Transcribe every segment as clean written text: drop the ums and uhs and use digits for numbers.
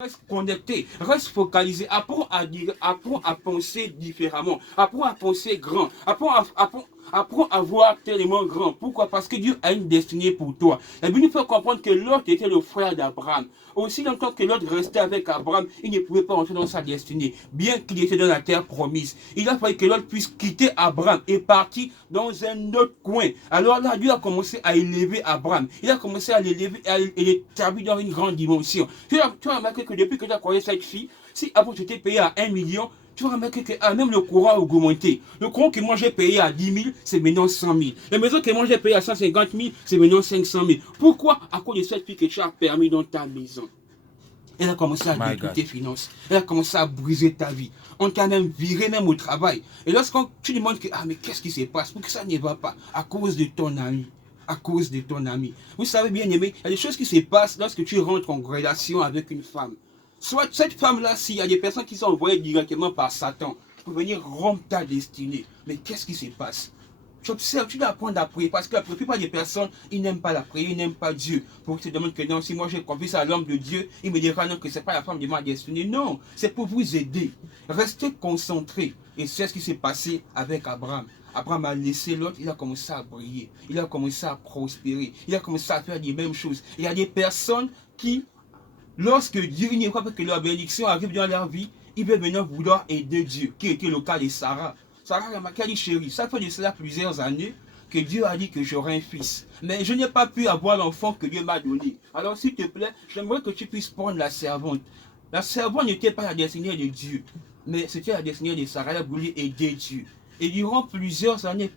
Reste connecté, reste focalisé, apprends à dire, apprends à penser différemment, apprends à penser grand, apprends à voir tellement grand. Pourquoi? Parce que Dieu a une destinée pour toi. La Bible nous fait comprendre que Lot était le frère d'Abraham. Aussi longtemps que Lot restait avec Abraham, il ne pouvait pas entrer dans sa destinée, bien qu'il était dans la terre promise. Il a fallu que Lot puisse quitter Abraham et partir dans un autre coin. Alors là, Dieu a commencé à élever Abraham. Il a commencé à l'élever et à l'établir dans une grande dimension. Tu as remarqué que depuis que tu as croisé cette fille, si avant tu t'es payé à 1 million, tu vas remarquer que même le courant a augmenté. Le courant que moi j'ai payé à 10 000, c'est maintenant 100 000. La maison que moi j'ai payé à 150 000, c'est maintenant 500 000. Pourquoi? À cause de cette fille que tu as permis dans ta maison. Elle a commencé à détruire tes finances. Elle a commencé à briser ta vie. On t'a même viré même au travail. Et lorsqu'on tu demandes que, mais qu'est-ce qui se passe? Pour que ça ne va pas? À cause de ton ami. À cause de ton ami. Vous savez bien aimé, il y a des choses qui se passent lorsque tu rentres en relation avec une femme. Soit cette femme-là, s'il y a des personnes qui sont envoyées directement par Satan pour venir rompre ta destinée. Mais qu'est-ce qui se passe? Tu observes, tu dois apprendre à prier. Parce que la plupart des personnes, ils n'aiment pas la prière, ils n'aiment pas Dieu. Pour qu'ils te demandent que non, si moi j'ai confiance à l'homme de Dieu, il me dira non, que ce n'est pas la femme de ma destinée. Non, c'est pour vous aider. Restez concentrés. Et c'est ce qui s'est passé avec Abraham. Abraham a laissé l'autre, il a commencé à briller. Il a commencé à prospérer. Il a commencé à faire les mêmes choses. Il y a des personnes qui, lorsque Dieu ne croit pas que leur bénédiction arrive dans leur vie, ils veulent maintenant vouloir aider Dieu, qui était le cas de Sarah. Sarah a dit, chérie, ça fait de cela plusieurs années que Dieu a dit que j'aurai un fils. Mais je n'ai pas pu avoir l'enfant que Dieu m'a donné. Alors s'il te plaît, j'aimerais que tu puisses prendre la servante. La servante n'était pas la destinée de Dieu, mais c'était la destinée de Sarah. Elle a voulu aider Dieu. Et durant plusieurs années,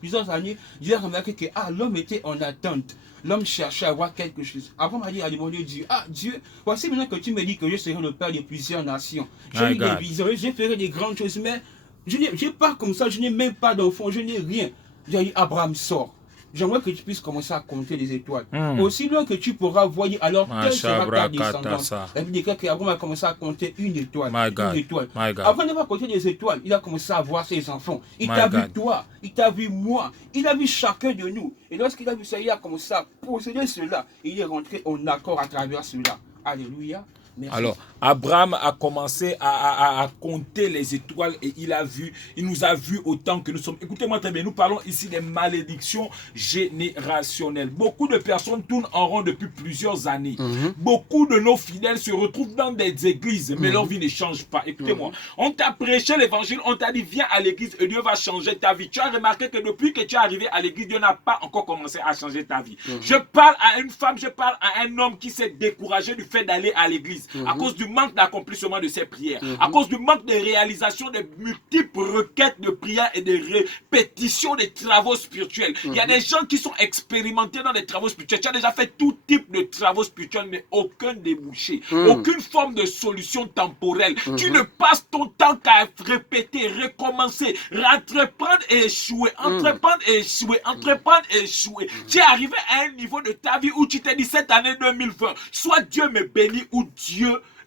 Dieu a remarqué que l'homme était en attente. L'homme cherchait à avoir quelque chose. Avant, il m'a dit à demander Dieu, Dieu, voici maintenant que tu me dis que je serai le père de plusieurs nations. J'ai eu des visions, j'ai fait des grandes choses, mais je n'ai pas comme ça, je n'ai même pas d'enfant, je n'ai rien. J'ai dit, Abraham, sort. J'aimerais que tu puisses commencer à compter les étoiles. Aussi loin que tu pourras voir, alors quelle sera ta descendance. La Bible dit qu'Abraham a commencé à compter une étoile. Une étoile. Avant de compter les étoiles, il a commencé à voir ses enfants. Il t'a vu toi, il t'a vu moi, il a vu chacun de nous. Et lorsqu'il a vu ça, il a commencé à posséder cela. Et il est rentré en accord à travers cela. Alléluia. Merci. Alors, Abraham a commencé à compter les étoiles et il nous a vu autant que nous sommes. Écoutez-moi très bien, nous parlons ici des malédictions générationnelles. Beaucoup de personnes tournent en rond depuis plusieurs années. Beaucoup de nos fidèles se retrouvent dans des églises, mais leur vie ne change pas. Écoutez-moi, on t'a prêché l'évangile, on t'a dit viens à l'église et Dieu va changer ta vie. Tu as remarqué que depuis que tu es arrivé à l'église, Dieu n'a pas encore commencé à changer ta vie. Je parle à une femme, je parle à un homme qui s'est découragé du fait d'aller à l'église. À cause du manque d'accomplissement de ses prières, à cause du manque de réalisation de multiples requêtes de prières et de répétitions des travaux spirituels. Il y a des gens qui sont expérimentés dans des travaux spirituels. Tu as déjà fait tout type de travaux spirituels, mais aucun débouché, aucune forme de solution temporelle. Tu ne passes ton temps qu'à répéter, recommencer, entreprendre et échouer, entreprendre et échouer, entreprendre et échouer. Tu es arrivé à un niveau de ta vie où tu t'es dit cette année 2020, soit Dieu me bénit ou Dieu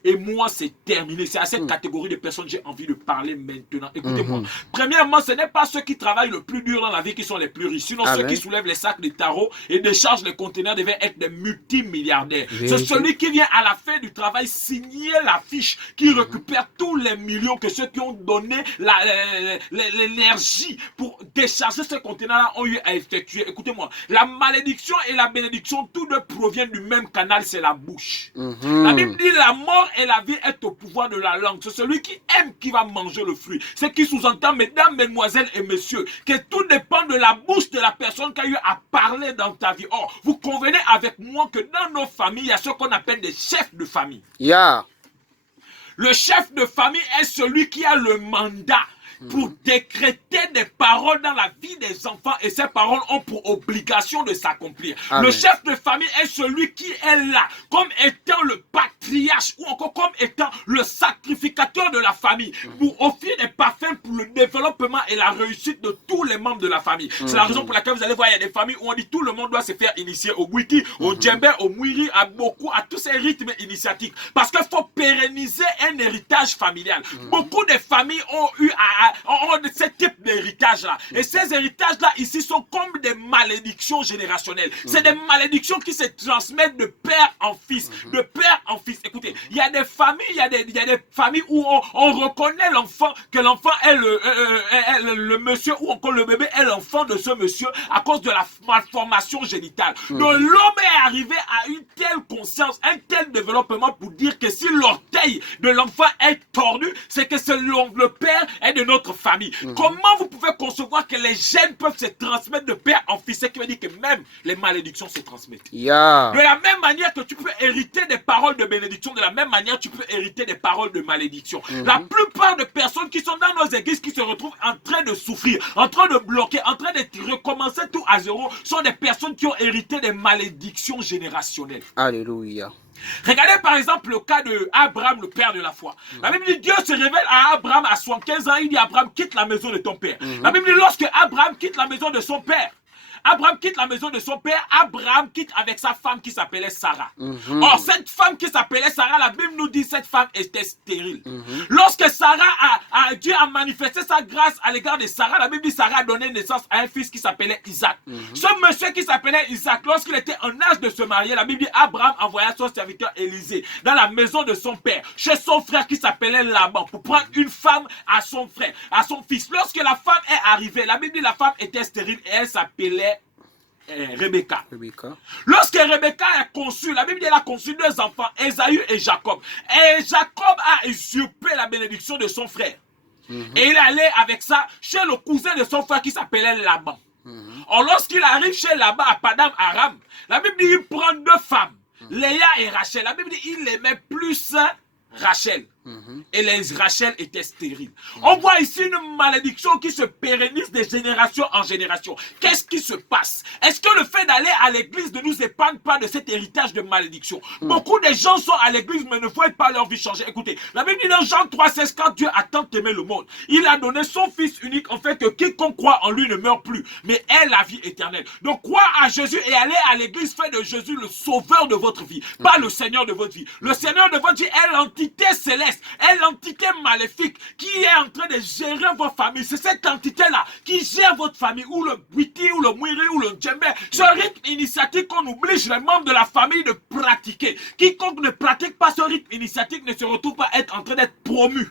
et moi, c'est terminé. C'est à cette catégorie de personnes que j'ai envie de parler maintenant. Écoutez-moi. Premièrement, ce n'est pas ceux qui travaillent le plus dur dans la vie qui sont les plus riches. Sinon, ceux qui soulèvent les sacs de tarot et déchargent les conteneurs devaient être des multimilliardaires. C'est celui qui vient à la fin du travail signer la fiche, qui récupère tous les millions que ceux qui ont donné l'énergie pour décharger ce conteneur-là ont eu à effectuer. Écoutez-moi. La malédiction et la bénédiction, tous deux proviennent du même canal, c'est la bouche. La Bible dit la mort et la vie est au pouvoir de la langue. C'est celui qui aime qui va manger le fruit. Ce qui sous-entend, mesdames, mesdemoiselles et messieurs, que tout dépend de la bouche de la personne qui a eu à parler dans ta vie. Or, vous convenez avec moi que dans nos familles, il y a ce qu'on appelle des chefs de famille. Le chef de famille est celui qui a le mandat pour décréter des paroles dans la vie des enfants et ces paroles ont pour obligation de s'accomplir. Le chef de famille est celui qui est là comme étant le patriarche ou encore comme étant le sacrificateur de la famille pour offrir des parfums pour le développement et la réussite de tous les membres de la famille. C'est la raison pour laquelle vous allez voir, il y a des familles où on dit tout le monde doit se faire initier au wiki, au djembé, au mwiri, à beaucoup, à tous ces rythmes initiatiques. Parce qu'il faut pérenniser un héritage familial. Beaucoup de familles ont eu ont ce type d'héritage-là. Et ces héritages-là, ici, sont comme des malédictions générationnelles. C'est des malédictions qui se transmettent de père en fils. De père en fils. Écoutez, il y a des familles, il y a des familles où on reconnaît l'enfant, que l'enfant est le monsieur, ou encore le bébé est l'enfant de ce monsieur à cause de la malformation génitale. Donc l'homme est arrivé à une telle conscience, un tel développement pour dire que si l'orteil de l'enfant est tordu, c'est que le père est de notre famille. Comment vous pouvez concevoir que les gènes peuvent se transmettre de père en fils? Ce qui veut dire que même les malédictions se transmettent. De la même manière que tu peux hériter des paroles de bénédiction, de la même manière tu peux hériter des paroles de malédiction. La plupart de personnes qui sont dans nos églises, qui se retrouvent en train de souffrir, en train de bloquer, en train de recommencer tout à zéro, sont des personnes qui ont hérité des malédictions générationnelles. Alléluia. Regardez par exemple le cas de Abraham, le père de la foi. La Bible dit, Dieu se révèle à Abraham à 75 ans. Il dit, Abraham, quitte la maison de ton père. La Bible dit, lorsque Abraham quitte la maison de son père, Abraham quitte la maison de son père, Abraham quitte avec sa femme qui s'appelait Sarah. Or, cette femme qui s'appelait Sarah, la Bible nous dit que cette femme était stérile. Lorsque Sarah Dieu a manifesté sa grâce à l'égard de Sarah, la Bible dit que Sarah a donné naissance à un fils qui s'appelait Isaac. Ce monsieur qui s'appelait Isaac, lorsqu'il était en âge de se marier, la Bible dit Abraham envoya son serviteur Élisée dans la maison de son père, chez son frère qui s'appelait Laban, pour prendre une femme à son frère, à son fils. Lorsque la femme est arrivée, la Bible dit que la femme était stérile et elle s'appelait Rebecca. Lorsque Rebecca a conçu, la Bible dit qu'elle a conçu deux enfants, Ésaü et Jacob. Et Jacob a usurpé la bénédiction de son frère. Et il est allé avec ça chez le cousin de son frère qui s'appelait Laban. Or, lorsqu'il arrive chez Laban à Padam Aram, la Bible dit qu'il prend deux femmes, Léa et Rachel. La Bible dit qu'il aimait plus Rachel. Et les Rachel étaient stériles. On voit ici une malédiction qui se pérennise de génération en génération. Qu'est-ce qui se passe? Est-ce que le fait d'aller à l'église ne nous épargne pas de cet héritage de malédiction? Beaucoup de gens sont à l'église mais ne voient pas leur vie changer. Écoutez, la Bible dit dans Jean 3,16, quand Dieu a tant aimé le monde, il a donné son fils unique en fait que quiconque croit en lui ne meurt plus, mais ait la vie éternelle. Donc croire à Jésus et aller à l'église fait de Jésus le sauveur de votre vie, pas le Seigneur de votre vie. Le Seigneur de votre vie est l'entité céleste, est l'entité maléfique qui est en train de gérer votre famille. C'est cette entité-là qui gère votre famille, ou le Bwiti, ou le Mwiri, ou le Djembe. Ce rythme initiatique qu'on oblige les membres de la famille de pratiquer. Quiconque ne pratique pas ce rythme initiatique ne se retrouve pas être en train d'être promu.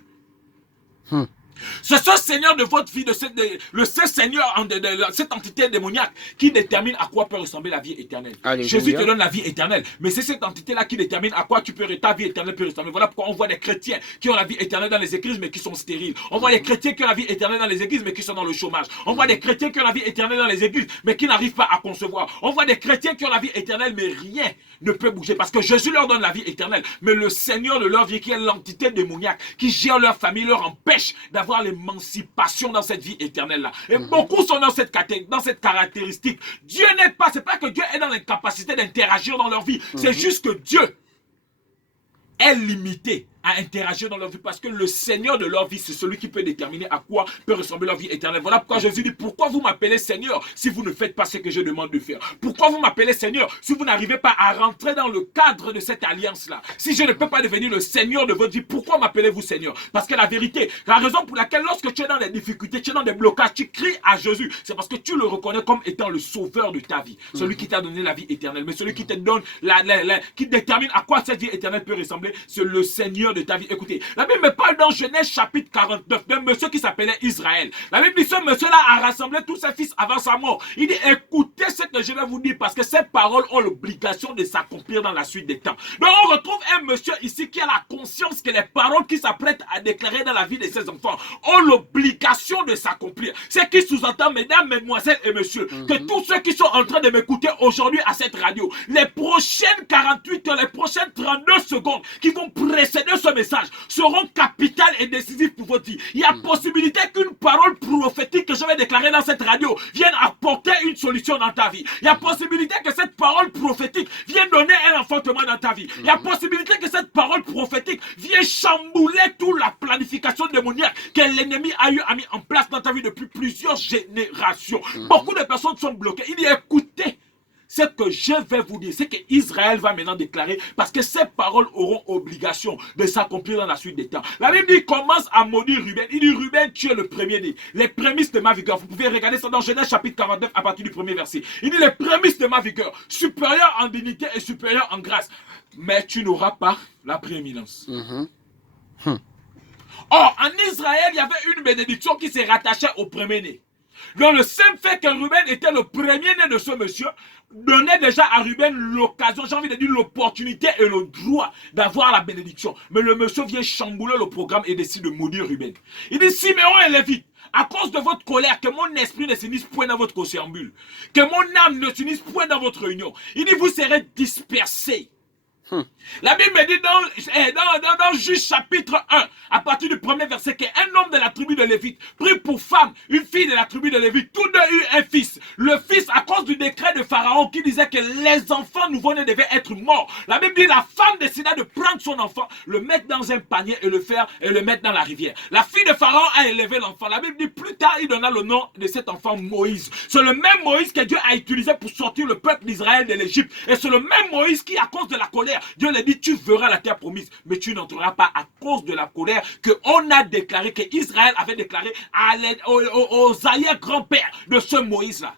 C'est ce Seigneur de votre vie, ce Seigneur de cette entité démoniaque qui détermine à quoi peut ressembler la vie éternelle. Alléluia. Jésus te donne la vie éternelle, mais c'est cette entité-là qui détermine à quoi ta vie éternelle peut ressembler. Voilà pourquoi on voit des chrétiens qui ont la vie éternelle dans les églises mais qui sont stériles. On voit des chrétiens qui ont la vie éternelle dans les églises mais qui sont dans le chômage. On voit des chrétiens qui ont la vie éternelle dans les églises mais qui n'arrivent pas à concevoir. On voit des chrétiens qui ont la vie éternelle mais rien ne peut bouger parce que Jésus leur donne la vie éternelle, mais le Seigneur de leur vie qui est l'entité démoniaque qui gère leur famille leur empêche d'avoir l'émancipation dans cette vie éternelle-là. Et beaucoup sont dans cette caractéristique. Dieu n'est pas, c'est pas que Dieu est dans l'incapacité d'interagir dans leur vie, c'est juste que Dieu est limité à interagir dans leur vie parce que le Seigneur de leur vie, c'est celui qui peut déterminer à quoi peut ressembler leur vie éternelle. Voilà pourquoi Jésus dit, pourquoi vous m'appelez Seigneur si vous ne faites pas ce que je demande de faire? Pourquoi vous m'appelez Seigneur si vous n'arrivez pas à rentrer dans le cadre de cette alliance-là? Si je ne peux pas devenir le Seigneur de votre vie, pourquoi m'appelez-vous Seigneur? Parce que la vérité, la raison pour laquelle lorsque tu es dans des difficultés, tu es dans des blocages, tu cries à Jésus, c'est parce que tu le reconnais comme étant le sauveur de ta vie, celui qui t'a donné la vie éternelle, mais celui qui te donne, qui détermine à quoi cette vie éternelle peut ressembler, c'est le Seigneur de ta vie. Écoutez, la Bible me parle dans Genèse chapitre 49 d'un monsieur qui s'appelait Israël. La Bible dit ce monsieur-là a rassemblé tous ses fils avant sa mort. Il dit écoutez ce que je vais vous dire parce que ces paroles ont l'obligation de s'accomplir dans la suite des temps. Donc on retrouve un monsieur ici qui a la conscience que les paroles qu'il s'apprête à déclarer dans la vie de ses enfants ont l'obligation de s'accomplir. Ce qui sous-entend, mesdames, mesdemoiselles et messieurs, que tous ceux qui sont en train de m'écouter aujourd'hui à cette radio, les prochaines 48 heures, les prochaines 32 secondes qui vont précéder ce message seront capitales et décisives pour votre vie. Il y a possibilité qu'une parole prophétique que je vais déclarer dans cette radio vienne apporter une solution dans ta vie. Il y a possibilité que cette parole prophétique vienne donner un enfantement dans ta vie. Il y a possibilité que cette parole prophétique vienne chambouler toute la planification démoniaque que l'ennemi a mis en place dans ta vie depuis plusieurs générations. Beaucoup de personnes sont bloquées. Il dit écoutez ce que je vais vous dire, c'est qu'Israël va maintenant déclarer, parce que ces paroles auront obligation de s'accomplir dans la suite des temps. La Bible dit, commence à maudire Ruben. Il dit, Ruben, tu es le premier-né, les prémices de ma vigueur. Vous pouvez regarder ça dans Genèse chapitre 49 à partir du premier verset. Il dit, les prémices de ma vigueur, supérieur en dignité et supérieur en grâce. Mais tu n'auras pas la prééminence. Or, en Israël, il y avait une bénédiction qui s'est rattachée au premier-né. Donc, le simple fait que Ruben était le premier-né de ce monsieur donnait déjà à Ruben l'occasion, j'ai envie de dire l'opportunité et le droit d'avoir la bénédiction. Mais le monsieur vient chambouler le programme et décide de maudire Ruben. Il dit, Siméon et Lévi, à cause de votre colère, que mon esprit ne s'unisse point dans votre conciliabule, que mon âme ne s'unisse point dans votre réunion. Il dit, vous serez dispersés. La Bible me dit dans Juge chapitre 1, à partir du premier verset, qu'un homme de la tribu de Lévite prit pour femme une fille de la tribu de Lévite. Tous deux eurent un fils. Le fils, à cause du décret de Pharaon qui disait que les enfants nouveau-nés devaient être morts. La Bible dit la femme décida de prendre son enfant, le mettre dans un panier et le mettre dans la rivière. La fille de Pharaon a élevé l'enfant. La Bible dit plus tard, il donna le nom de cet enfant Moïse. C'est le même Moïse que Dieu a utilisé pour sortir le peuple d'Israël de l'Égypte. Et c'est le même Moïse qui, à cause de la colère, Dieu lui dit, tu verras la terre promise, mais tu n'entreras pas à cause de la colère qu'on a déclaré, que Israël avait déclaré aux arrière-grands-pères de ce Moïse-là.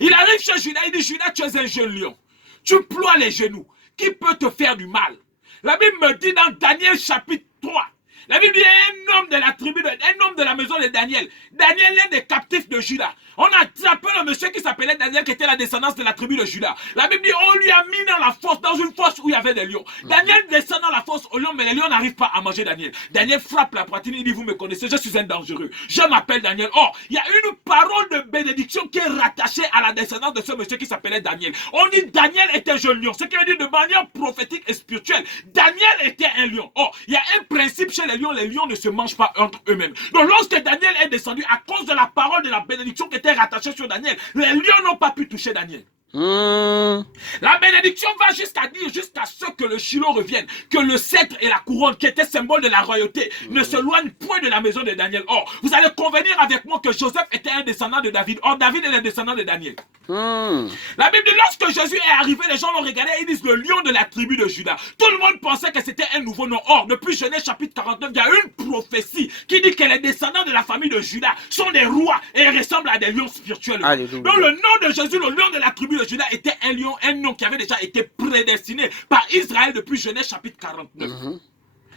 Il arrive chez Judas, il dit, Judas, tu es un jeune lion. Tu ploies les genoux. Qui peut te faire du mal? La Bible me dit dans Daniel chapitre 3, la Bible dit un homme de la maison de Daniel. Daniel est des captifs de Juda. On a attrapé le monsieur qui s'appelait Daniel, qui était la descendance de la tribu de Juda. La Bible dit on lui a mis dans la fosse, dans une fosse où il y avait des lions. Daniel descend dans la fosse aux lions, mais les lions n'arrivent pas à manger Daniel. Daniel frappe la poitrine, il dit vous me connaissez, je suis un dangereux. Je m'appelle Daniel. Or, il y a une parole de bénédiction qui est rattachée à la descendance de ce monsieur qui s'appelait Daniel. On dit Daniel était un jeune lion. Ce qui veut dire de manière prophétique et spirituelle, Daniel était un lion. Or, il y a un principe chez les lions ne se mangent pas entre eux-mêmes. Donc lorsque Daniel est descendu, à cause de la parole de la bénédiction qui était rattachée sur Daniel, les lions n'ont pas pu toucher Daniel. La bénédiction va jusqu'à dire, jusqu'à ce que le Shiloh revienne, que le sceptre et la couronne, qui étaient symbole de la royauté, ne s'éloignent point de la maison de Daniel. Or, vous allez convenir avec moi que Joseph était un descendant de David. Or, David est le descendant de Daniel. La Bible dit, lorsque Jésus est arrivé, les gens l'ont regardé et ils disent le lion de la tribu de Juda. Tout le monde pensait que c'était un nouveau nom. Or, depuis Genèse chapitre 49, il y a une prophétie qui dit que les descendants de la famille de Juda sont des rois et ressemblent à des lions spirituels. Donc, le nom de Jésus, le lion de la tribu de Juda, était un lion, un nom qui avait déjà été prédestiné par Israël depuis Genèse chapitre 49.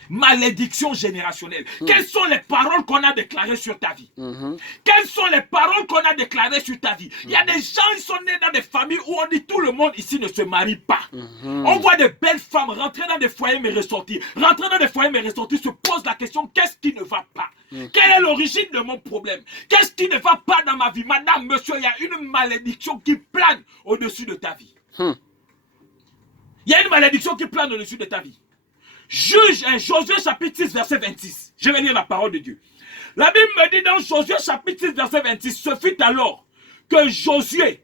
Malédiction générationnelle. Quelles sont les paroles qu'on a déclarées sur ta vie? Quelles sont les paroles qu'on a déclarées sur ta vie? Il y a des gens qui sont nés dans des familles où on dit tout le monde ici ne se marie pas. On voit de belles femmes rentrer dans des foyers mais ressortir. Rentrer dans des foyers mais ressortir, se pose la question, qu'est-ce qui ne va pas? Quelle est l'origine de mon problème? Qu'est-ce qui ne va pas dans ma vie? Madame, monsieur, il y a une malédiction qui plane au-dessus de ta vie. Il y a une malédiction qui plane au-dessus de ta vie. Juge Josué chapitre 6 verset 26. Je vais lire la parole de Dieu. La Bible me dit dans Josué chapitre 6 verset 26, ce fut alors que Josué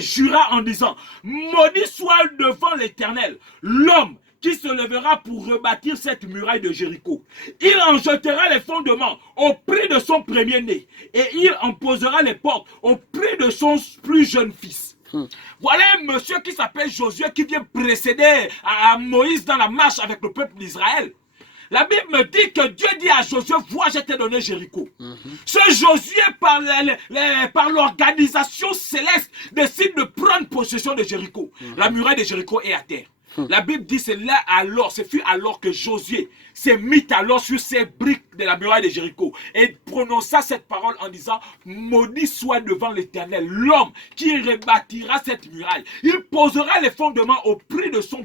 jura en disant, maudit soit devant l'Éternel l'homme qui se lèvera pour rebâtir cette muraille de Jéricho. Il en jettera les fondements au prix de son premier-né et il en posera les portes au prix de son plus jeune fils. Voilà un monsieur qui s'appelle Josué qui vient précéder à Moïse dans la marche avec le peuple d'Israël. La Bible me dit que Dieu dit à Josué, vois, je t'ai donné Jéricho. Ce Josué, par l'organisation céleste, décide de prendre possession de Jéricho. La muraille de Jéricho est à terre. La Bible dit c'est là alors, ce fut alors que Josué s'est mis alors sur ces briques de la muraille de Jéricho et prononça cette parole en disant, maudit soit devant l'Éternel l'homme qui rebâtira cette muraille. Il posera les fondements au prix de son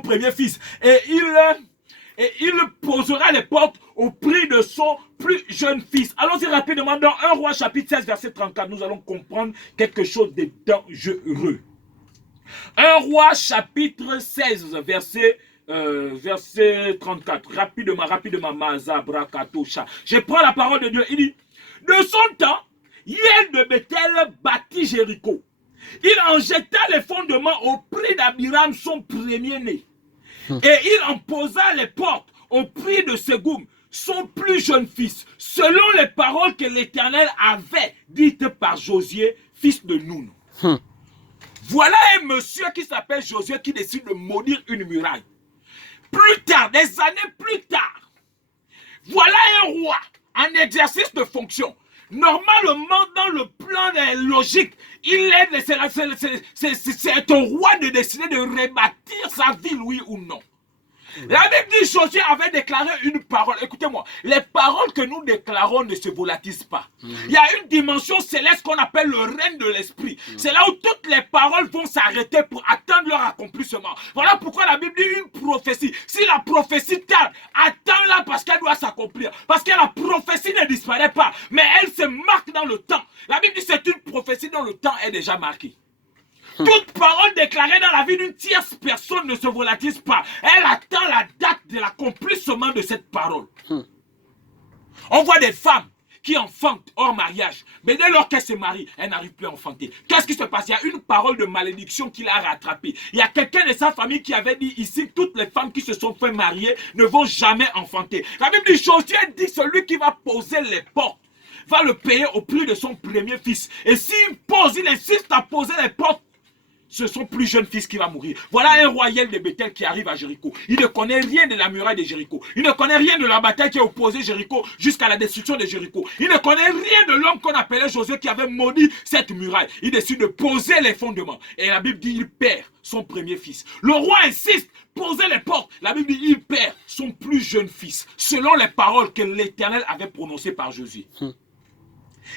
premier fils et il posera les portes au prix de son plus jeune fils. Allons-y rapidement dans 1 Roi chapitre 16 verset 34, nous allons comprendre quelque chose de dangereux. 1 Roi chapitre 16 verset 34. Rapidement, Mazabrakatosha. Je prends la parole de Dieu. Il dit, de son temps, Hiel de Bethel bâtit Jéricho. Il en jeta les fondements au prix d'Abiram, son premier-né. Et il en posa les portes au prix de Ségoum, son plus jeune fils, selon les paroles que l'Éternel avait dites par Josué, fils de Nun. Voilà un monsieur qui s'appelle Josué qui décide de maudire une muraille. Plus tard, des années plus tard, voilà un roi en exercice de fonction. Normalement, dans le plan logique, c'est au roi de décider de rebâtir sa ville, oui ou non. La Bible dit Josué avait déclaré une parole. Écoutez-moi, les paroles que nous déclarons ne se volatilisent pas. Il y a une dimension céleste qu'on appelle le règne de l'esprit. C'est là où toutes les paroles vont s'arrêter pour atteindre leur accomplissement. Voilà pourquoi la Bible dit une prophétie. Si la prophétie tarde, attends-la parce qu'elle doit s'accomplir. Parce que la prophétie ne disparaît pas, mais elle se marque dans le temps. La Bible dit c'est une prophétie dont le temps est déjà marqué. Toute parole déclarée dans la vie d'une tierce personne ne se volatilise pas. Elle attend la date de l'accomplissement de cette parole. On voit des femmes qui enfantent hors mariage. Mais dès lors qu'elles se marient, elles n'arrivent plus à enfanter. Qu'est-ce qui se passe? Il y a une parole de malédiction qui l'a rattrapée. Il y a quelqu'un de sa famille qui avait dit ici, toutes les femmes qui se sont fait marier ne vont jamais enfanter. La Bible dit, Josué dit, celui qui va poser les portes va le payer au prix de son premier fils. Et s'il pose, il insiste à poser les portes, ce sont plus jeunes fils qui va mourir. Voilà un royal de Bethel qui arrive à Jéricho. Il ne connaît rien de la muraille de Jéricho. Il ne connaît rien de la bataille qui a opposé Jéricho jusqu'à la destruction de Jéricho. Il ne connaît rien de l'homme qu'on appelait Josué qui avait maudit cette muraille. Il décide de poser les fondements. Et la Bible dit il perd son premier fils. Le roi insiste, poser les portes. La Bible dit il perd son plus jeune fils. Selon les paroles que l'Éternel avait prononcées par Josué.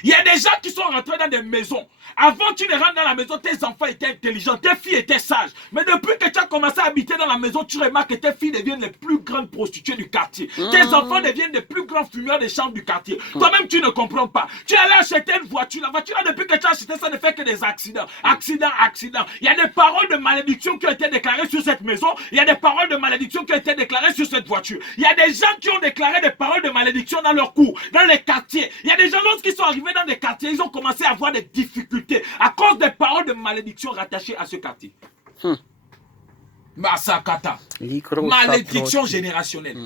Il y a des gens qui sont rentrés dans des maisons. Avant que tu ne rentres dans la maison, tes enfants étaient intelligents, tes filles étaient sages. Mais depuis que tu as commencé à habiter dans la maison, tu remarques que tes filles deviennent les plus grandes prostituées du quartier. Tes enfants deviennent les plus grands fumeurs des chambres du quartier. Toi-même, tu ne comprends pas. Tu allais acheter une voiture. La voiture, depuis que tu as acheté, ça ne fait que des accidents. Accidents. Il y a des paroles de malédiction qui ont été déclarées sur cette maison. Il y a des paroles de malédiction qui ont été déclarées sur cette voiture. Il y a des gens qui ont déclaré des paroles de malédiction dans leur cours, dans les quartiers. Il y a des gens lorsqu'ils sont arrivés dans des quartiers, ils ont commencé à avoir des difficultés à cause des paroles de malédiction rattachées à ce quartier. Masakata. Malédiction générationnelle.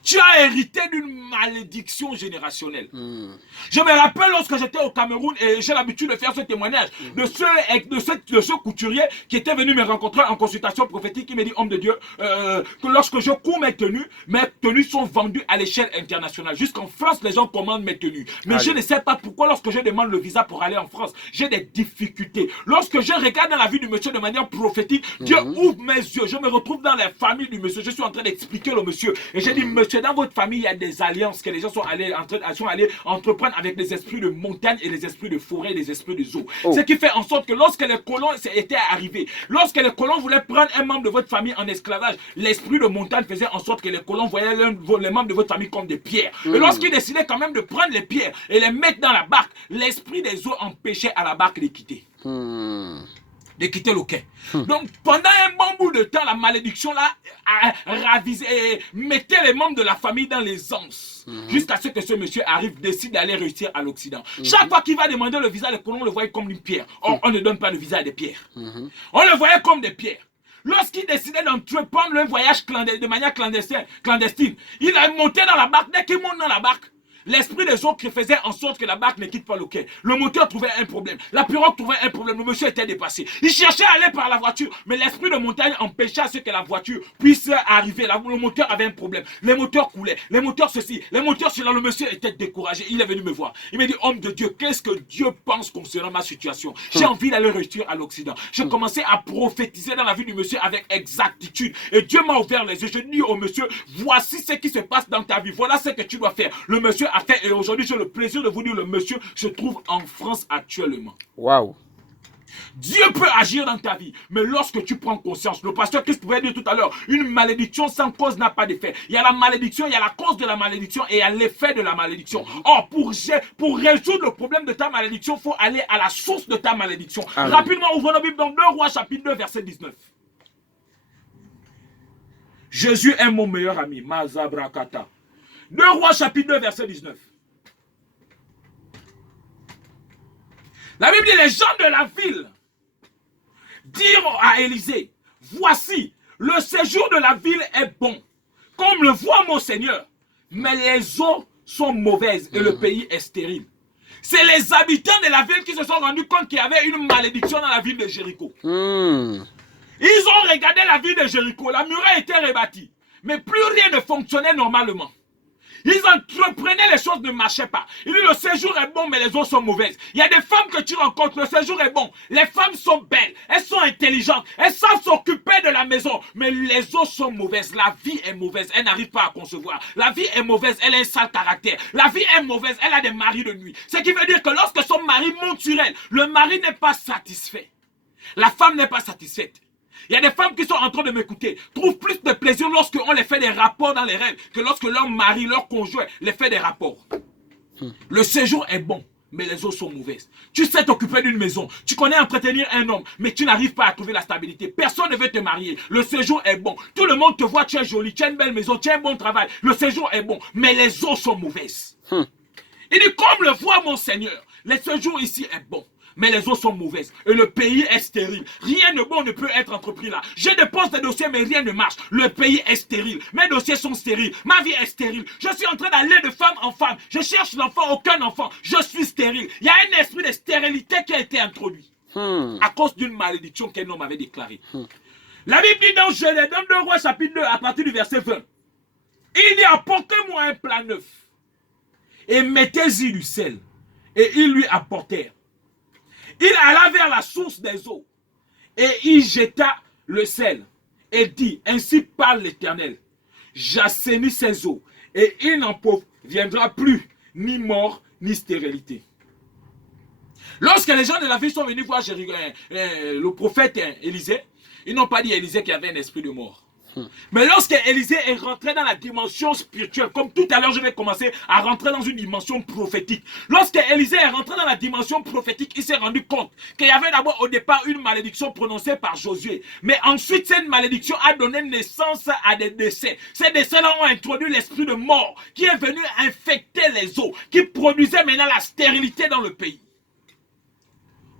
Tu as hérité d'une malédiction générationnelle. Je me rappelle lorsque j'étais au Cameroun et j'ai l'habitude de faire ce témoignage de ce couturier qui était venu me rencontrer en consultation prophétique. Qui me dit, homme de Dieu, que lorsque je cours mes tenues sont vendues à l'échelle internationale. Jusqu'en France, les gens commandent mes tenues. Mais je ne sais pas pourquoi lorsque je demande le visa pour aller en France, j'ai des difficultés. Lorsque je regarde dans la vie du monsieur de manière prophétique, Dieu ouvre mes yeux. Je me retrouve dans la famille du monsieur. Je suis en train d'expliquer au monsieur. Et j'ai dit, monsieur, dans votre famille, il y a des alliances que les gens sont allés entreprendre avec les esprits de montagne et les esprits de forêt et les esprits de zoo. Ce qui fait en sorte que lorsque les colons étaient arrivés, lorsque les colons voulaient prendre un membre de votre famille en esclavage, l'esprit de montagne faisait en sorte que les colons voyaient les membres de votre famille comme des pierres. Et lorsqu'ils décidaient quand même de prendre les pierres et les mettre dans la barque, l'esprit des eaux empêchait à la barque de quitter. De quitter le quai. Donc, pendant un bon bout de temps, la malédiction là mettait les membres de la famille dans les anses. Jusqu'à ce que ce monsieur décide d'aller réussir à l'Occident. Chaque fois qu'il va demander le visa, les colons le voyaient comme une pierre. Or, on ne donne pas le visa à des pierres. On le voyait comme des pierres. Lorsqu'il décidait d'entreprendre le voyage de manière clandestine, il a monté dans la barque. Dès qu'il monte dans la barque, l'esprit des autres faisait en sorte que la barque ne quitte pas le quai. Le moteur trouvait un problème. La pirogue trouvait un problème. Le monsieur était dépassé. Il cherchait à aller par la voiture. Mais l'esprit de montagne empêchait à ce que la voiture puisse arriver. Le moteur avait un problème. Les moteurs coulaient. Les moteurs ceci. Les moteurs cela. Le monsieur était découragé. Il est venu me voir. Il m'a dit, homme de Dieu, qu'est-ce que Dieu pense concernant ma situation? J'ai envie d'aller réussir à l'Occident. J'ai commencé à prophétiser dans la vie du monsieur avec exactitude. Et Dieu m'a ouvert les yeux. Je dis au monsieur, voici ce qui se passe dans ta vie. Voilà ce que tu dois faire. Le monsieur a fait, et aujourd'hui j'ai le plaisir de vous dire, le monsieur se trouve en France actuellement. Waouh. Dieu peut agir dans ta vie, mais lorsque tu prends conscience, le pasteur Christ pouvait dire tout à l'heure, une malédiction sans cause n'a pas d'effet. Il y a la malédiction, il y a la cause de la malédiction et il y a l'effet de la malédiction. Or, pour résoudre le problème de ta malédiction, il faut aller à la source de ta malédiction. Rapidement, ouvrons la Bible dans 2 Rois chapitre 2 verset 19. Jésus est mon meilleur ami. Mazabrakata. 2 Rois chapitre 2 verset 19. La Bible dit, les gens de la ville dirent à Élisée, voici, le séjour de la ville est bon, comme le voit mon Seigneur, mais les eaux sont mauvaises et le pays est stérile. C'est les habitants de la ville qui se sont rendus compte qu'il y avait une malédiction dans la ville de Jéricho. Ils ont regardé la ville de Jéricho, la muraille était rebâtie, mais plus rien ne fonctionnait normalement. Ils entreprenaient, les choses ne marchaient pas. Il dit le séjour est bon, mais les autres sont mauvaises. Il y a des femmes que tu rencontres, le séjour est bon. Les femmes sont belles, elles sont intelligentes, elles savent s'occuper de la maison, mais les autres sont mauvaises. La vie est mauvaise, elle n'arrive pas à concevoir. La vie est mauvaise, elle a un sale caractère. La vie est mauvaise, elle a des maris de nuit. Ce qui veut dire que lorsque son mari monte sur elle, le mari n'est pas satisfait. La femme n'est pas satisfaite. Il y a des femmes qui sont en train de m'écouter, trouvent plus de plaisir lorsqu'on les fait des rapports dans les rêves que lorsque leur mari, leur conjoint les fait des rapports. Le séjour est bon, mais les autres sont mauvaises. Tu sais t'occuper d'une maison, tu connais entretenir un homme, mais tu n'arrives pas à trouver la stabilité. Personne ne veut te marier. Le séjour est bon. Tout le monde te voit, tu es jolie, tu as une belle maison, tu as un bon travail. Le séjour est bon, mais les autres sont mauvaises. Il dit, comme le voit mon Seigneur, le séjour ici est bon, mais les autres sont mauvaises. Et le pays est stérile. Rien de bon ne peut être entrepris là. Je dépose des dossiers, mais rien ne marche. Le pays est stérile. Mes dossiers sont stériles. Ma vie est stérile. Je suis en train d'aller de femme en femme. Je cherche l'enfant, aucun enfant. Je suis stérile. Il y a un esprit de stérilité qui a été introduit. À cause d'une malédiction qu'un homme avait déclarée. La Bible dit dans Genèse, dans 2 Rois chapitre 2, à partir du verset 20. Il dit, apportez-moi un plat neuf. Et mettez-y du sel. Et ils lui apportèrent. Il alla vers la source des eaux et il jeta le sel et dit, ainsi parle l'Éternel, j'assainis ces eaux et il n'en viendra plus ni mort ni stérilité. Lorsque les gens de la ville sont venus voir le prophète Élisée, ils n'ont pas dit à Élisée qu'il y avait un esprit de mort. Mais lorsque Élisée est rentré dans la dimension spirituelle, comme tout à l'heure je vais commencer à rentrer dans une dimension prophétique. Lorsque Élisée est rentré dans la dimension prophétique, il s'est rendu compte qu'il y avait d'abord au départ une malédiction prononcée par Josué. Mais ensuite cette malédiction a donné naissance à des décès. Ces décès-là ont introduit l'esprit de mort qui est venu infecter les eaux, qui produisait maintenant la stérilité dans le pays.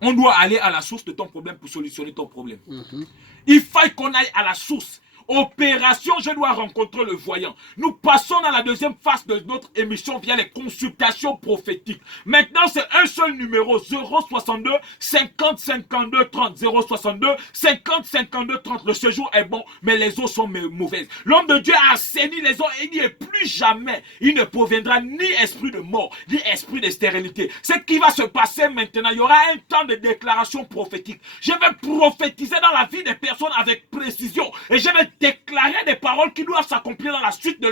On doit aller à la source de ton problème pour solutionner ton problème. Il faut qu'on aille à la source. Opération, je dois rencontrer le voyant. Nous passons dans la deuxième phase de notre émission via les consultations prophétiques. Maintenant, c'est un seul numéro, 062 50 52 30. 062 50 52 30. Le séjour est bon, mais les eaux sont mauvaises. L'homme de Dieu a assaini les eaux et il n'y est plus jamais. Il ne proviendra ni esprit de mort, ni esprit de stérilité. Ce qui va se passer maintenant, il y aura un temps de déclaration prophétique. Je vais prophétiser dans la vie des personnes avec précision. Et je vais déclarer des paroles qui doivent s'accomplir dans la suite de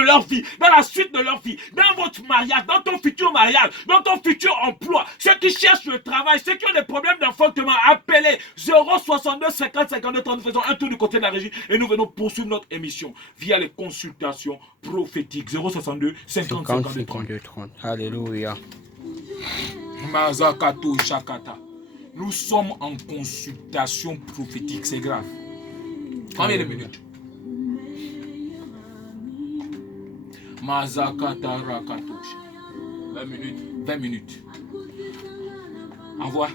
leur vie, dans la suite de leur vie, dans votre mariage, dans ton futur mariage, dans ton futur emploi. Ceux qui cherchent le travail, ceux qui ont des problèmes d'enfantement, appelez 062 50 52 30. Nous faisons un tour du côté de la régie et nous venons poursuivre notre émission via les consultations prophétiques. 062 50 52 30. Alléluia. Mazakato Shakata. Nous sommes en consultation prophétique, c'est grave. Combien de minutes? Mazakata Rakatosha. 20 minutes. 20 minutes. Envoie.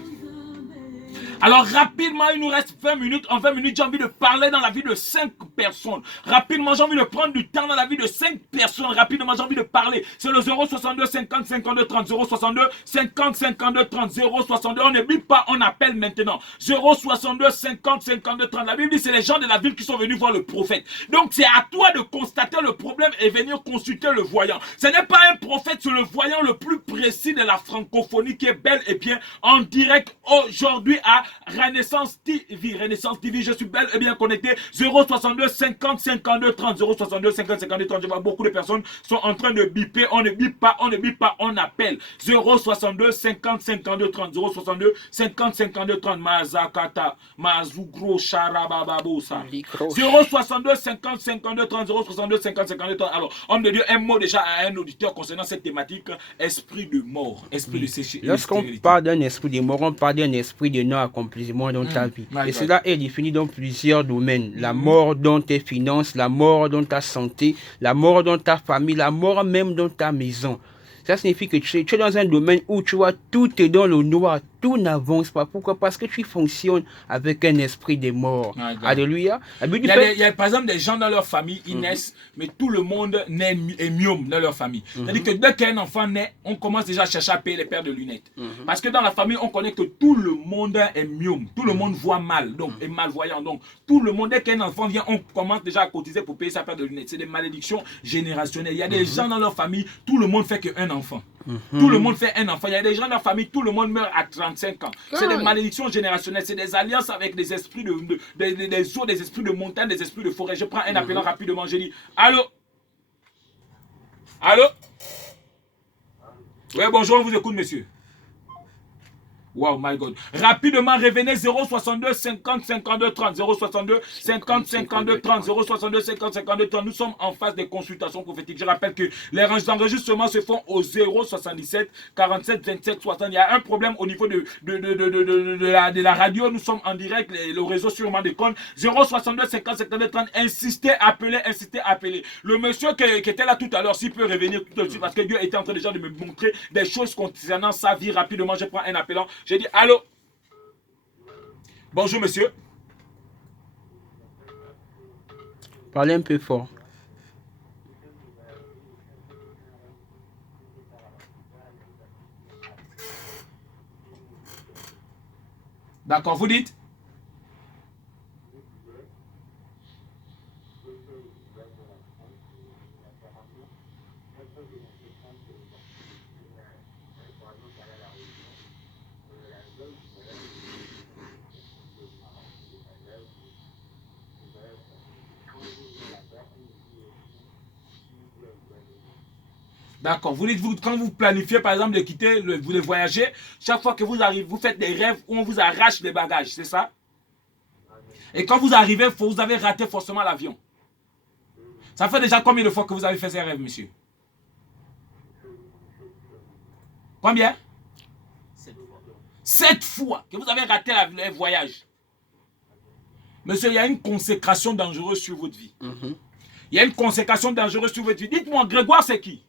Alors rapidement, il nous reste 20 minutes. En 20 minutes, j'ai envie de parler dans la vie de 5 personnes. Rapidement, j'ai envie de prendre du temps dans la vie de 5 personnes. Rapidement, j'ai envie de parler. C'est le 062 50 52 30. 062 50 52 30. 062. On ne bip pas, on appelle maintenant. 062 50 52 30. La Bible dit c'est les gens de la ville qui sont venus voir le prophète. Donc c'est à toi de constater le problème et venir consulter le voyant. Ce n'est pas un prophète, c'est le voyant le plus précis de la francophonie qui est bel et bien en direct aujourd'hui à Renaissance TV. Renaissance TV, je suis bel et bien connecté. 062 50 52 30. 062 50 52 30. Je vois beaucoup de personnes sont en train de biper. On ne bip pas, on ne bip pas, on appelle. 062 50 52 30. 062 50 52 30. Mazakata, Mazugro, Sharabababosa. 062 50 52 30. 062 50 52 30. Alors, homme de Dieu, un mot déjà à un auditeur concernant cette thématique. Esprit de mort, esprit de séché. Lorsqu'on parle d'un esprit de mort, on parle d'un esprit de non-accomplissement dans ta vie. Et cela est défini dans plusieurs domaines. La mort dans tes finances, la mort dans ta santé, la mort dans ta famille, la mort même dans ta maison. Ça signifie que tu es dans un domaine où tu vois tout est dans le noir, tout n'avance pas. Pourquoi? Parce que tu fonctionnes avec un esprit des morts. Alléluia. Il y a par exemple des gens dans leur famille, ils naissent, mais tout le monde est myome dans leur famille. C'est-à-dire que dès qu'un enfant naît, on commence déjà à chercher à payer les paires de lunettes. Parce que dans la famille, on connaît que tout le monde est myome, tout le monde voit mal, donc est malvoyant. Donc tout le monde, dès qu'un enfant vient, on commence déjà à cotiser pour payer sa paire de lunettes. C'est des malédictions générationnelles. Il y a des gens dans leur famille, tout le monde fait qu'un enfant. Tout le monde fait un enfant. Il y a des gens dans la famille, tout le monde meurt à 35 ans. C'est des malédictions générationnelles. C'est des alliances avec des esprits des eaux, des esprits de montagne, des esprits de forêt. Je prends un appelant rapidement. Je dis, allô? Allô? Oui, bonjour, on vous écoute, monsieur. Wow, my God. Rapidement, revenez 062 50 52 30. 062 50 52 30. 062 50 52 30. Nous sommes en phase de consultation prophétique. Je rappelle que les enregistrements se font au 077 47 27 60. Il y a un problème au niveau de la radio. Nous sommes en direct. Le réseau sûrement déconne. 062 50 52 30. Insistez, appelez. Le monsieur qui était là tout à l'heure, s'il peut revenir tout de suite, parce que Dieu était en train déjà de me montrer des choses concernant sa vie. Rapidement, je prends un appelant. J'ai dit, allô? Bonjour, monsieur. Parlez un peu fort. D'accord, vous dites? D'accord. Vous dites, quand vous planifiez, par exemple, de quitter, vous voulez voyager, chaque fois que vous arrivez, vous faites des rêves où on vous arrache les bagages, c'est ça? Et quand vous arrivez, vous avez raté forcément l'avion. Ça fait déjà combien de fois que vous avez fait ces rêves, monsieur? Combien? 7 fois. 7 fois que vous avez raté le voyage. Monsieur, il y a une consécration dangereuse sur votre vie. Il y a une consécration dangereuse sur votre vie. Dites-moi, Grégoire, c'est qui?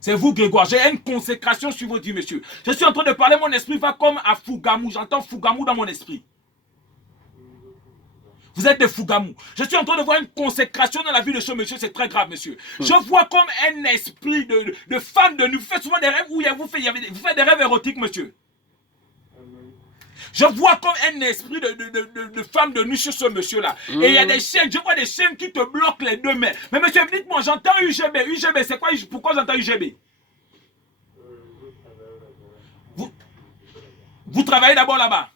C'est vous, Grégoire. J'ai une consécration sur votre vie, monsieur. Je suis en train de parler, mon esprit va comme à Fougamou. J'entends Fougamou dans mon esprit. Vous êtes des Fougamou. Je suis en train de voir une consécration dans la vie de ce monsieur. C'est très grave, monsieur. Je vois comme un esprit de femme de nu. Vous faites souvent des rêves où vous faites des rêves érotiques, monsieur. Je vois comme un esprit de femme de nu sur ce monsieur-là. Et il y a des chaînes, je vois des chaînes qui te bloquent les deux mains. Mais monsieur, dites-moi, j'entends UGB. UGB, c'est quoi? Pourquoi j'entends UGB? Vous travaillez d'abord là-bas.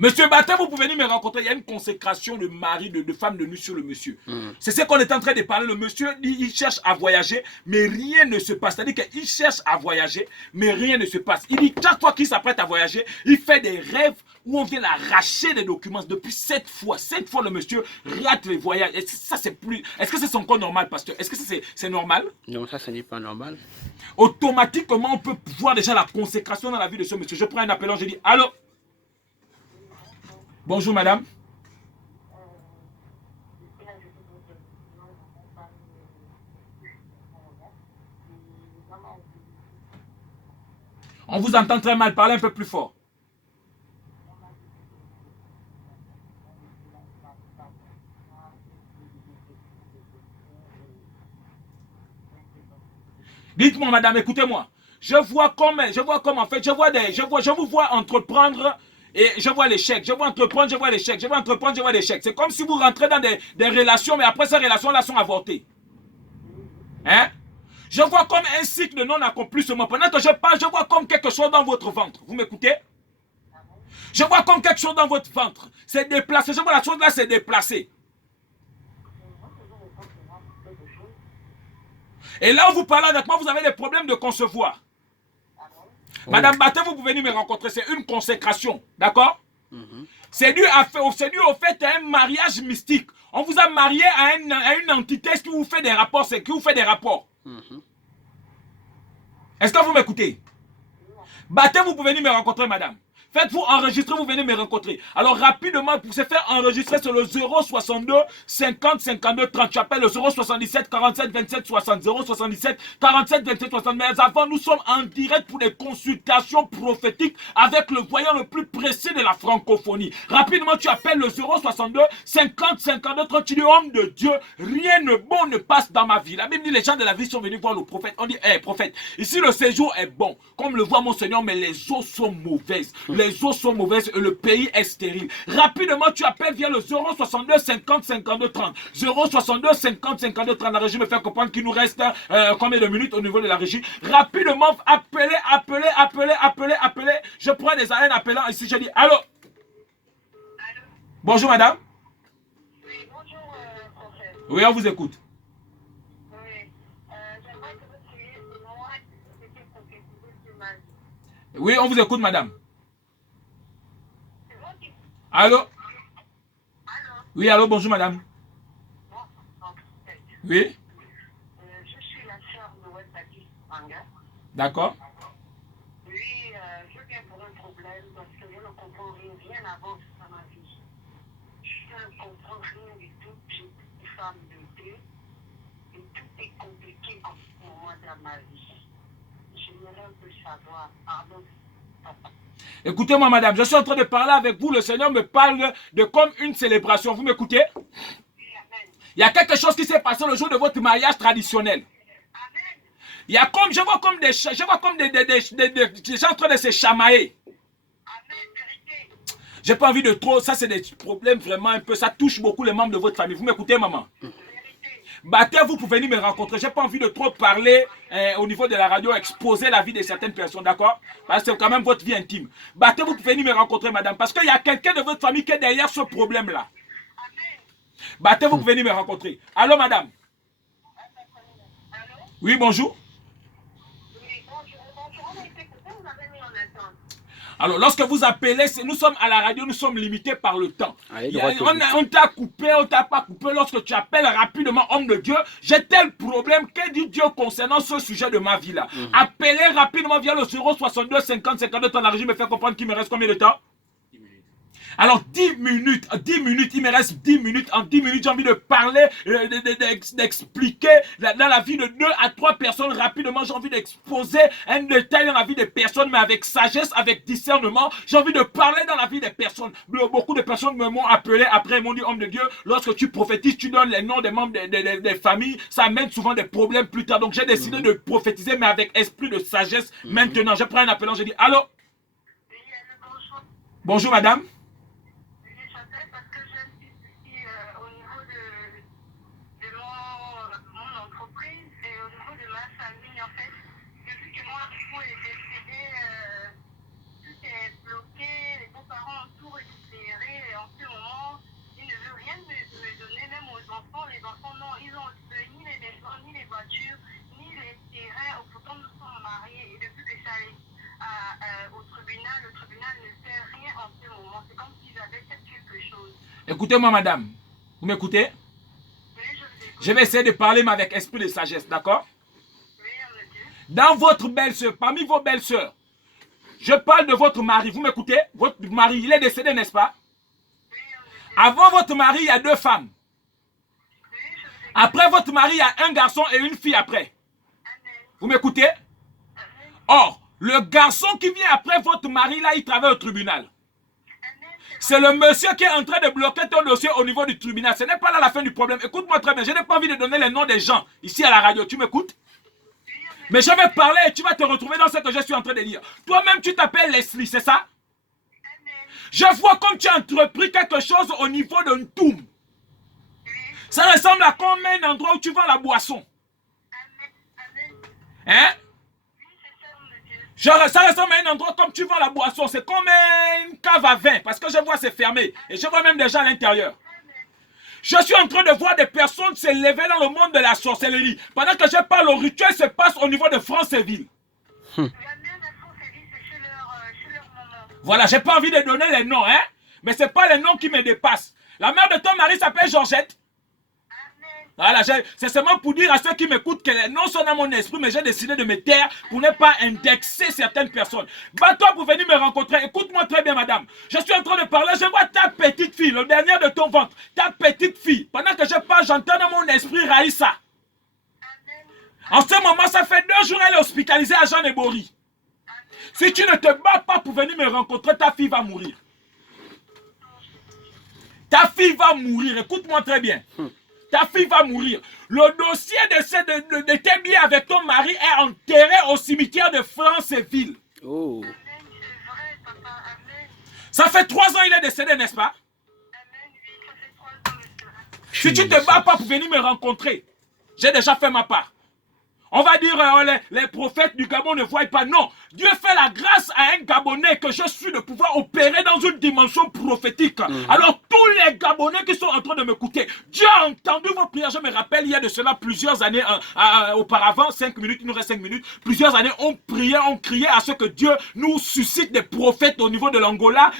Monsieur Batin, vous pouvez venir me rencontrer. Il y a une consécration de mari, de femme de nu sur le monsieur. C'est ce qu'on est en train de parler. Le monsieur, il cherche à voyager, mais rien ne se passe. C'est-à-dire qu'il cherche à voyager, mais rien ne se passe. Il dit, chaque fois qu'il s'apprête à voyager, il fait des rêves où on vient l'arracher des documents. Depuis 7 fois. 7 fois, le monsieur rate les voyages. Est-ce que c'est encore normal, pasteur? Est-ce que c'est normal? Non, ça, ce n'est pas normal. Automatiquement, on peut voir déjà la consécration dans la vie de ce monsieur. Je prends un appelant, je dis, allô? Bonjour, madame. On vous entend très mal. Parlez un peu plus fort. Dites-moi, madame, écoutez-moi. Je vous vois entreprendre. Et je vois l'échec, je vois entreprendre, je vois l'échec, je vois entreprendre, je vois l'échec. C'est comme si vous rentrez dans des relations, mais après ces relations-là sont avortées. Hein? Je vois comme un cycle de non-accomplissement. Pendant que je parle, je vois comme quelque chose dans votre ventre. Vous m'écoutez? Je vois comme quelque chose dans votre ventre. C'est déplacé. Je vois la chose là, c'est déplacé. Et là où vous parlez avec moi, vous avez des problèmes de concevoir. Madame Batin, vous pouvez venir me rencontrer. C'est une consécration. D'accord? C'est dû au fait à un mariage mystique. On vous a marié à une entité qui vous fait des rapports. C'est qui vous fait des rapports. Est-ce que vous m'écoutez? Batin, vous pouvez venir me rencontrer, madame. Faites-vous enregistrer, vous venez me rencontrer. Alors rapidement, pour se faire enregistrer sur le 062 50 52 30. Tu appelles le 077 47 27 60. 077 47 27 60. Mais avant, nous sommes en direct pour des consultations prophétiques avec le voyant le plus précis de la francophonie. Rapidement, tu appelles le 062 50 52 30. Tu dis, homme de Dieu, rien de bon ne passe dans ma vie. La Bible dit, les gens de la vie sont venus voir le prophète. On dit, hé, prophète, ici le séjour est bon, comme le voit mon Seigneur, mais les eaux sont mauvaises. Les eaux sont mauvaises et le pays est stérile. Rapidement, tu appelles via le 062 50 52 30. 062 50 52 30. La régie me fait comprendre qu'il nous reste combien de minutes au niveau de la régie. Rapidement, appelez. Je prends des arènes appelant ici. Je dis, allô? Bonjour, madame. Oui, bonjour, prophète. Oui, on vous écoute. Oui, j'aimerais que vous priez pour moi et que vous prophétisez sur ma vie. Oui, on vous écoute, madame. C'est moi qui... Allô? Allô? Oui, allô, bonjour, madame. Bon, prophète. Oui, Je suis la sœur de Westaki Manga. d'accord. Oui, je viens pour un problème parce que je ne comprends rien n'avance dans ma vie. Je ne comprends rien du tout. J'ai une femme de Dieu et tout est compliqué pour moi dans ma vie. J'aimerais un peu savoir. Pardon, papa. Écoutez-moi, madame, je suis en train de parler avec vous. Le Seigneur me parle de comme une célébration. Vous m'écoutez? Oui, amen. Il y a quelque chose qui s'est passé le jour de votre mariage traditionnel. Amen. Il y a comme, je vois comme des gens en train de se chamailler. Amen, vérité. J'ai pas envie de trop, ça c'est des problèmes vraiment un peu, ça touche beaucoup les membres de votre famille. Vous m'écoutez, maman? Vérité. Battez-vous pour venir me rencontrer. J'ai pas envie de trop parler au niveau de la radio, exposer la vie de certaines personnes, d'accord? Parce que c'est quand même votre vie intime. Battez-vous pour venir me rencontrer, madame, parce qu'il y a quelqu'un de votre famille qui est derrière ce problème-là. Amen. Battez-vous pour venir me rencontrer. Allô, madame? Allô? Oui, bonjour. Oui, bonjour. On a été coupé, vous m'avez mis en attente. Alors, lorsque vous appelez, nous sommes à la radio, nous sommes limités par le temps. Allez, droit au but. On t'a coupé, on t'a pas coupé. Lorsque tu appelles rapidement, homme de Dieu, j'ai tel problème. Que dit Dieu concernant ce sujet de ma vie là? Appelez rapidement via le 062 50 52 temps. La régie me fait comprendre qu'il me reste combien de temps? Alors 10 minutes, il me reste 10 minutes. En 10 minutes, j'ai envie de parler, d'expliquer dans la vie de 2 à 3 personnes rapidement. J'ai envie d'exposer un détail dans la vie des personnes, mais avec sagesse, avec discernement. J'ai envie de parler dans la vie des personnes. Beaucoup de personnes m'ont appelé après, ils m'ont dit, homme de Dieu, lorsque tu prophétises, tu donnes les noms des membres des familles, ça amène souvent des problèmes plus tard. Donc j'ai décidé de prophétiser, mais avec esprit de sagesse. Maintenant, je prends un appelant, je dis, allô? Oui, allô, bonjour. Bonjour madame. Oui, j'appelle parce que je suis ici au niveau de mon entreprise et au niveau de ma famille, en fait. Depuis que mon époux est décédé, tout est bloqué, les beaux-parents ont tout récupéré et en ce moment, ils ne veulent rien me donner, même aux enfants. Les enfants, non, ils ont ni les maisons, ni les voitures, ni les terrains. Pourtant, nous sommes mariés et depuis que ça est au tribunal, le tribunal ne fait rien en ce moment. C'est comme s'ils avaient fait quelque chose. Écoutez-moi madame. Vous m'écoutez? Oui, je vous écoute. Je vais essayer de parler, mais avec esprit de sagesse, d'accord? Oui, on me dit. Dans votre belle-sœur, parmi vos belles-sœurs, je parle de votre mari. Vous m'écoutez? Votre mari, il est décédé, n'est-ce pas? Oui, on me dit. Avant votre mari, il y a 2 femmes. Oui, je vous écoute. Après votre mari, il y a un garçon et une fille après. Amen. Vous m'écoutez? Amen. Or, le garçon qui vient après votre mari, là, il travaille au tribunal. Amen. C'est le monsieur qui est en train de bloquer ton dossier au niveau du tribunal. Ce n'est pas là la fin du problème. Écoute-moi très bien. Je n'ai pas envie de donner les noms des gens ici à la radio. Tu m'écoutes? Oui, on me dit. Mais je vais parler et tu vas te retrouver dans ce que je suis en train de dire. Toi-même, tu t'appelles Leslie, c'est ça? Amen. Je vois comme tu as entrepris quelque chose au niveau de Ntoum. Oui. Ça ressemble à comme un endroit où tu vends la boisson. Amen. Amen. Hein? Oui, c'est ça, on me dit. Genre, ça ressemble à un endroit comme tu vends la boisson. C'est comme une cave à vin. Parce que je vois c'est fermé. Et je vois même des gens à l'intérieur. Amen. Je suis en train de voir des personnes s'élever dans le monde de la sorcellerie. Pendant que je parle, le rituel se passe au niveau de Franceville. La même info, c'est dit, c'est chez leur maman. Voilà, j'ai pas envie de donner les noms, hein. Mais c'est pas les noms qui me dépassent. La mère de ton mari s'appelle Georgette. Amen. Voilà, c'est seulement pour dire à ceux qui m'écoutent que non seulement mon esprit, mais j'ai décidé de me taire pour ne pas indexer certaines personnes. Bats-toi pour venir me rencontrer. Écoute-moi très bien, madame. Je suis en train de parler, je vois ta petite fille, le dernier de ton ventre, ta petite fille. Pendant que je parle, j'entends dans mon esprit Raïssa. En ce moment, ça fait 2 jours, elle est hospitalisée à Jean Ebori. Si tu ne te bats pas pour venir me rencontrer, ta fille va mourir. Ta fille va mourir, écoute-moi très bien. Ta fille va mourir. Le dossier de tes biens avec ton mari est enterré au cimetière de Franceville. Oh. Amen, c'est vrai, papa. Amen. Ça fait 3 ans qu'il est décédé, n'est-ce pas? Amen, oui, ça fait 3 ans, monsieur. Si tu ne te bats pas pour venir me rencontrer, j'ai déjà fait ma part. On va dire les prophètes du Gabon ne voient pas. Non, Dieu fait la grâce à un Gabonais que je suis de pouvoir opérer dans une dimension prophétique. Alors tous les Gabonais qui sont en train de m'écouter, Dieu a entendu vos prières. Je me rappelle, il y a de cela plusieurs années auparavant, 5 minutes, il nous reste 5 minutes, plusieurs années, on priait, on criait à ce que Dieu nous suscite des prophètes au niveau de l'Angola,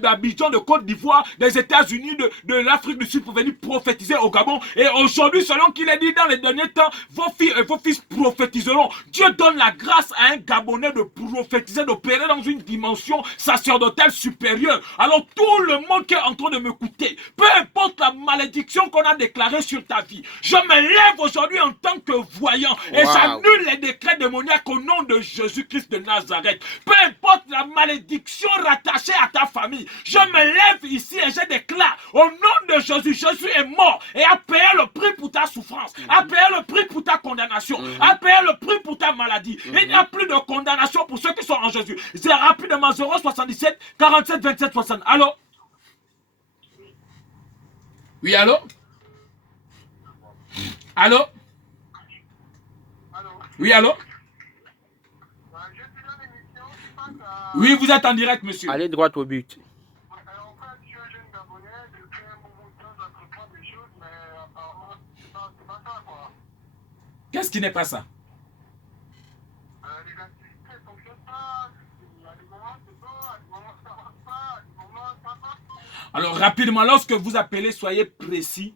d'Abidjan, de Côte d'Ivoire, des États-Unis, de l'Afrique du Sud pour venir prophétiser au Gabon. Et aujourd'hui, selon qu'il est dit dans les derniers temps, vos filles et vos fils prophétiseront. Dieu donne la grâce à un Gabonais de prophétiser, d'opérer dans une dimension sacerdotale supérieure. Alors tout le monde qui est en train de m'écouter, peu importe la malédiction qu'on a déclarée sur ta vie, je me lève aujourd'hui en tant que voyant et j'annule les décrets démoniaques au nom de Jésus-Christ de Nazareth. Peu importe la malédiction rattachée à ta famille, je me lève ici et je déclare au nom de Jésus, Jésus est mort et a payé le prix pour ta souffrance, a payé le prix pour ta condamnation, a payé le prix pour ta maladie. Il n'y a plus de condamnation pour ceux qui sont en Jésus. C'est rapidement 077 47 27 60. Allô? Oui, allô? Allô? Oui, allô? Je suis dans l'émission, je pense à... Oui, vous êtes en direct, monsieur. Allez droit au but. En fait, je suis un jeune Gabonais, depuis un moment de temps, j'entreprends des choses, mais apparemment, c'est pas ça, quoi. Qu'est-ce qui n'est pas ça? Les activités ne fonctionnent pas, à des moments c'est bon, à des moments ça marche pas, à des moments ça marche. Alors, rapidement, lorsque vous appelez, soyez précis.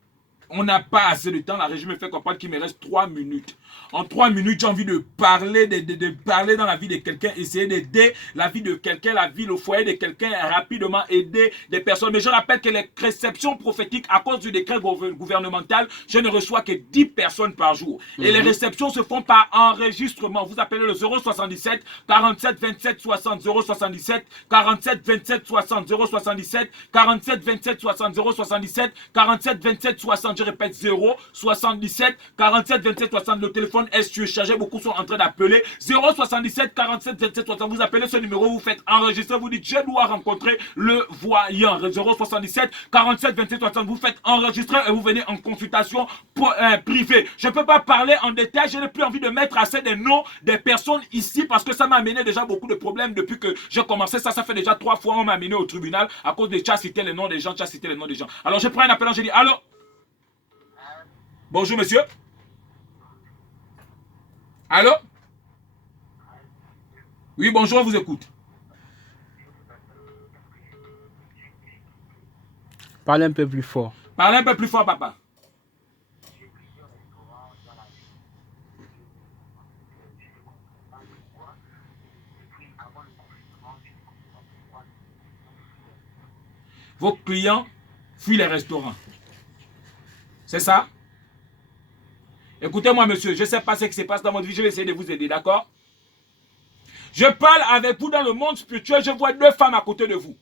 On n'a pas assez de temps. La régie me fait comprendre qu'il me reste 3 minutes. En 3 minutes, j'ai envie de parler, de parler dans la vie de quelqu'un, essayer d'aider la vie de quelqu'un, la vie, le foyer de quelqu'un, rapidement aider des personnes. Mais je rappelle que les réceptions prophétiques, à cause du décret gouvernemental, je ne reçois que 10 personnes par jour. Et les réceptions se font par enregistrement. Vous appelez le 077 47 27 60 077 47 27 60 077 47 27 60 077 47 27 60. Je répète 077 47 27 60. Le téléphone est surchargé. Beaucoup sont en train d'appeler. 077 47 27 60. Vous appelez ce numéro, vous faites enregistrer. Vous dites je dois rencontrer le voyant. 077 47 27 60. Vous faites enregistrer et vous venez en consultation privée. Je ne peux pas parler en détail. Je n'ai plus envie de mettre assez des noms des personnes ici parce que ça m'a amené déjà beaucoup de problèmes depuis que j'ai commencé. Ça fait déjà 3 fois on m'a amené au tribunal à cause de citer les noms des gens, citer les noms des gens. Alors je prends un appel, je dis allô? Bonjour monsieur. Allô? Oui, bonjour, on vous écoute. Parlez un peu plus fort. Parlez un peu plus fort, papa. Vos clients fuient les restaurants. C'est ça? Écoutez-moi, monsieur, je ne sais pas ce qui se passe dans votre vie, je vais essayer de vous aider, d'accord? Je parle avec vous dans le monde spirituel, je vois 2 femmes à côté de vous.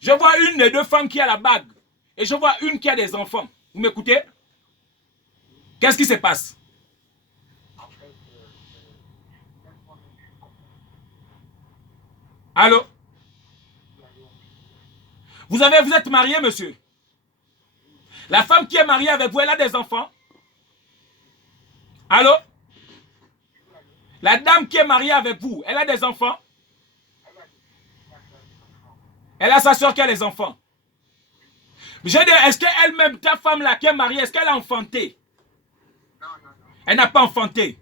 Je vois une des 2 femmes qui a la bague. Et je vois une qui a des enfants. Vous m'écoutez? Qu'est-ce qui se passe? Allô? Vous êtes marié, monsieur? La femme qui est mariée avec vous, elle a des enfants? Allô? La dame qui est mariée avec vous, elle a des enfants? Elle a sa soeur qui a des enfants. J'ai dit, est-ce qu'elle-même, ta femme là qui est mariée, est-ce qu'elle a enfanté? Elle n'a pas enfanté.